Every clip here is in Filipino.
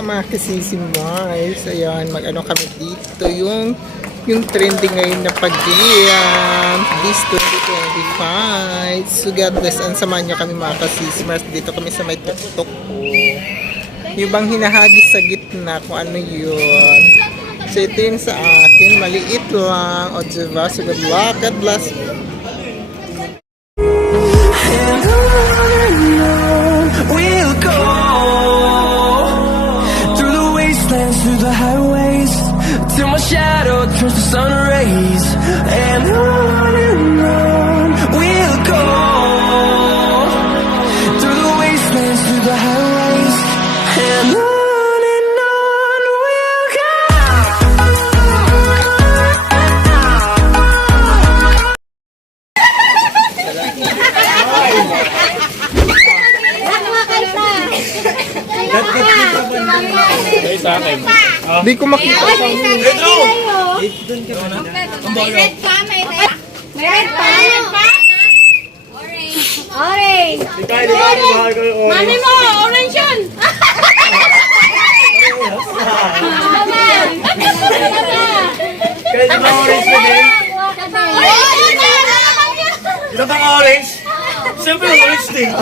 nga mga kasisimars. Ayan, mag-ano kami dito. Yung trending ngayon na pag-diyan. This 2025. So God bless. And samahan nyo kami mga kasisimars. Dito kami sa may tuktok ko. Yung bang hinahagis sa gitna kung ano yun. So ito yung sa akin. Maliit lang. O diba? So good luck. God bless. We'll go through the wastelands, through the highways, till my shadow turns to sun rays. And on we'll go through the wastelands, through the highways, and on we'll go. Sa akin. Di ko makita. May red pa, may red. May red pa. Orange. Mami mo, orange yun. Kaya ba orange na din? Ito bang orange? Siyempre orange din.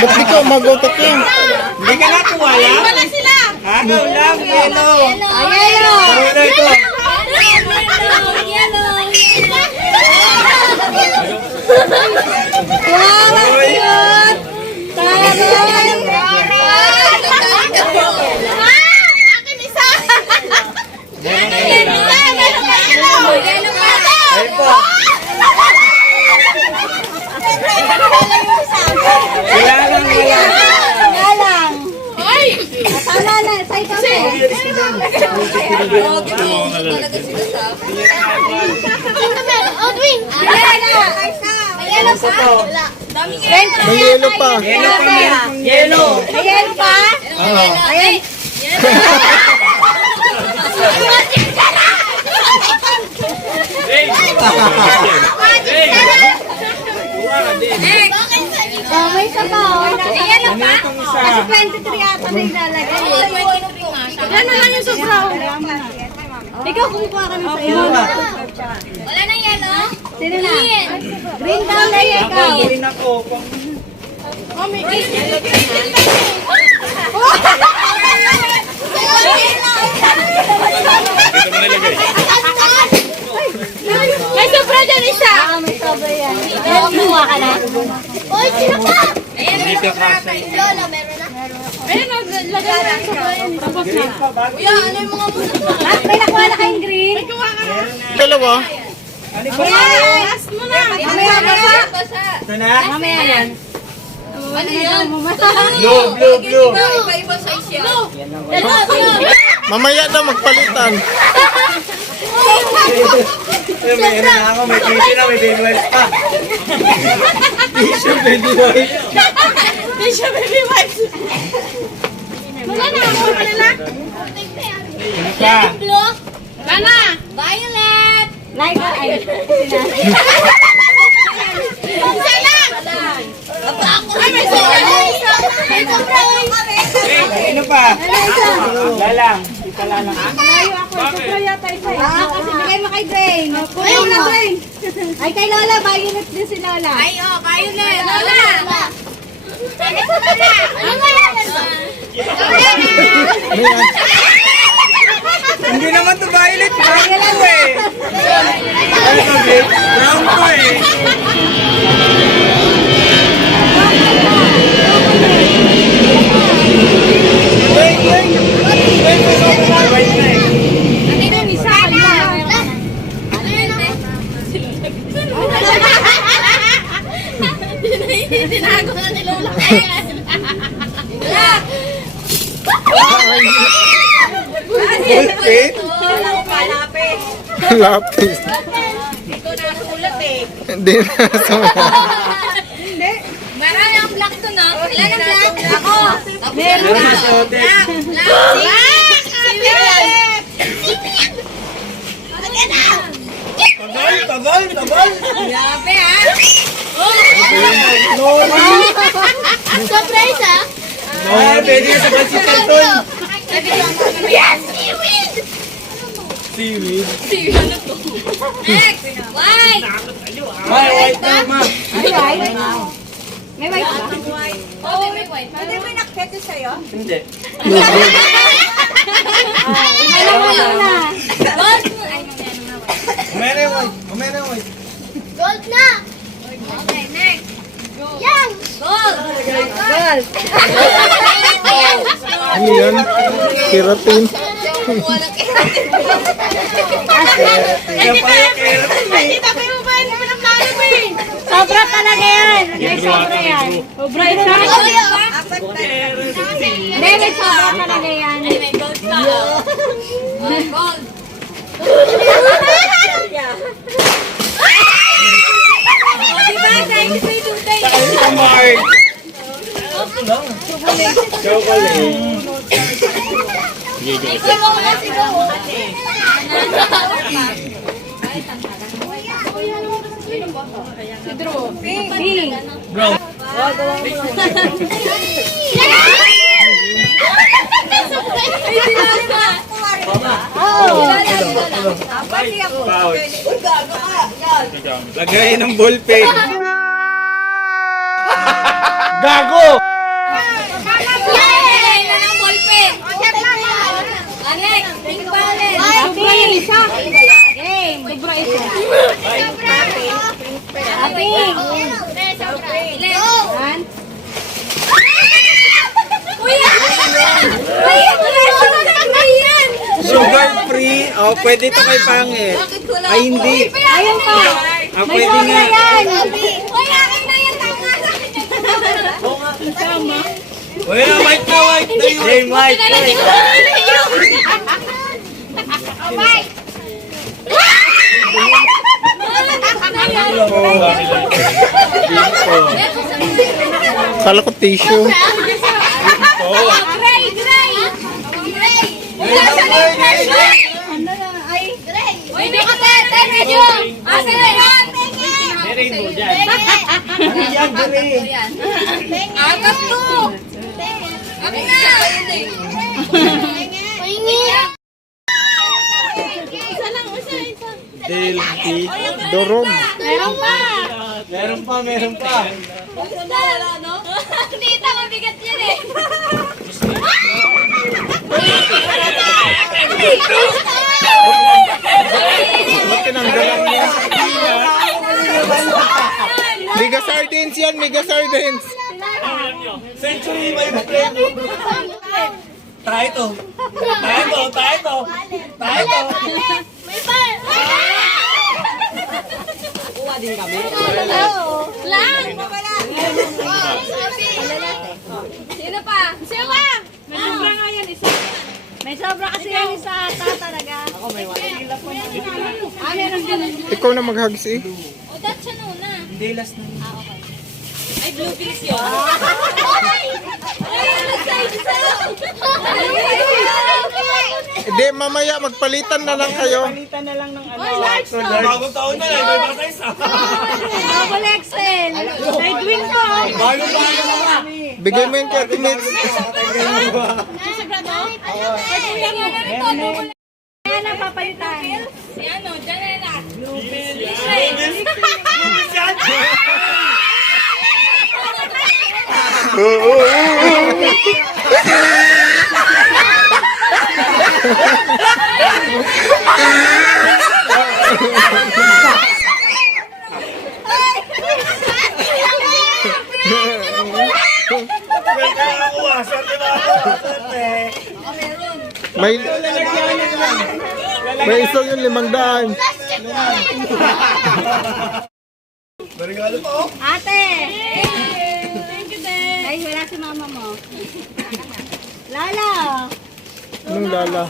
Ba't di ko magutot yan? Hindi ka na kuwala? Wala sila. Agaw lang, yellow. Yellow. Ano ito? Wow, cute. Akin isa. Ayun po. Wala lang, wala. Galang. Ay! Tama na, say kami. Odwin! Yellow pa? May yelo pa. Yellow. May yellow pa? Ayun. Oh, may isa pa. May yellow pa? Kasi 23 ata na ilalagay. Yan na lang yung sobrang. Ikaw kumukuha kami sa iyo. Wala na yellow? Sino na? Green daw na ikaw. Green ako. May sobra dyan isa. May sobra yan. Kumuha ka na? Uy, sino ka? Hindi ka kasi. Lola, meron na? Ayun, naglagay na yung sobra yan. Tapos na. Kuya, ano yung mga muna? May nakuha na kayong green? May kuha ka na. Dalawa. Last mo na. Mamaya basa. Ito na? Mamaya yan. Ano yan? Blue. Iba-iba size yan. Mamaya daw magpalitan. May ano na ako, may tissue na, may baby wipes pa. Tissue, baby wipes. Tissue baby wipes. Wala na. Wala na. Ano pa? Blue. Kana. Violet. Like ay. Isa lang. Ay, may sobra. May sobra. Ano pa? Lalang. Ika lalang. Kasi bigay mo kay Drain. Ayaw na, Drain. Ay, kay Lola. Violet din si Lola. Ay, Violet. Lola. Ano ba yan? Hindi naman to violet. Brown ko eh. Ano to, babe? Brown ko eh. White na eh. Tinago na ni Lola. Okay. Lapis. Ito na sulat eh. Hindi na sa Marami ang black to, no? Ilan ang black? Ako. Meron na sa hotel. Black. tagal, tagal. Grabe ah! Surprise ah! Ay, pwede ka sa pansit canton. Yes! Seaweed! Seaweed. Next! White! Ay, white na, ma. May white ba? Oo, may white. Hindi mo nakpete sa'yo? Hindi. Alam mo yun na. Gold! Ay, Umena yung white. Umena yung white. gold na! Okay, next. Yan! Gold! Gold! Ano yan? Keratin. Kaya pala kaya. Sobra talaga yan! May sobra yan. Sobra yan. Hindi, may sobra talaga yan. May gold pa. Gold. Diba? Thank you, sweet Tuesday. Ay, Mark. Chocolate. Ikaw, let's go. Pink. Brown. Pouch. Lagay ng ballpen. Gago! Pink ballet. Pink. Game. Sobra isa. Pink. Ilan? Kuya! Kuya! Yan! Sugar free. Oh, pwede ito kay pangit. Ay, hindi. Ayun pa. Ah, May pwede sobra nga. yan. Kuya, akin na yan. Tama. Uy, white na white na yun. Hey, white. Kala ko tissue. Gray! Gray! Gray! Nasa refresh na! Ano na? Ay, gray! Pwede ka tayo, medyo! Asa na yan? Yan, gray. Agas to! Akin na! Pahingi! Isa lang, isa. Delphi. Dorog. Meron pa! Meron pa, meron pa. Wala, no? Tita, mabigat yan eh! Ba't tinanggalan niya? Mega sardines yan, mega sardines. Century ba yung premo? Tayo to. Tayo to, tayo to. Tayo to. May pa! Kuha din kami? Lang! Sino pa? Sino pa? May sobra nga yan isa. May sobra kasi yan isa ata talaga. Ako may wala. Ah, meron din. Ikaw na mag-hugs eh. O, that's siya na. Hindi, last na. Ay, blue pills yun. Ay! Ay, nag-side sa'yo! Hindi, mamaya magpalitan na lang kayo. Ay, large to! Bagong taon na lang, may basa isa. Double XL! Nightwing to! Bigay mo yung 30 minutes. Sagrado? Ayan ang papalitan. Si ano, Janela. May isa yung 500. Regalo pa, oh. Ate! Thank you, Ben. Ay, wala si mama mo. Lala! Anong lala?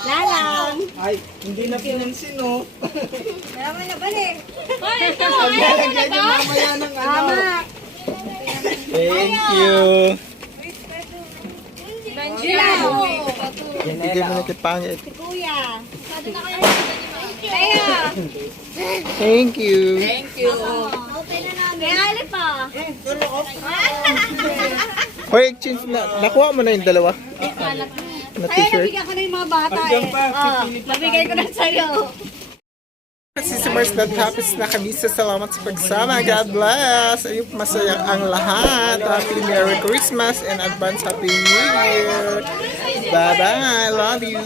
Lalang! Ay, hindi na pinansin, oh. Malaman na balik. Ay, ito! Ayaw mo na ba? Mamaya ng Tama! Thank you. Sila! Bigay mo na kay pangit. Kuya! Kaya. Thank you. May alip pa. Hoy, exchange na. Nakuha mo na yung dalawa. Na Kaya t-shirt. nabigyan ko na yung mga bata eh. Nabigay ko na sa'yo. Kasi si Mars, tapos na kami sa salamat sa pagsama. God bless. Ayun, masaya ang lahat. Happy Merry Christmas and advance Happy New Year. Bye-bye. Love you.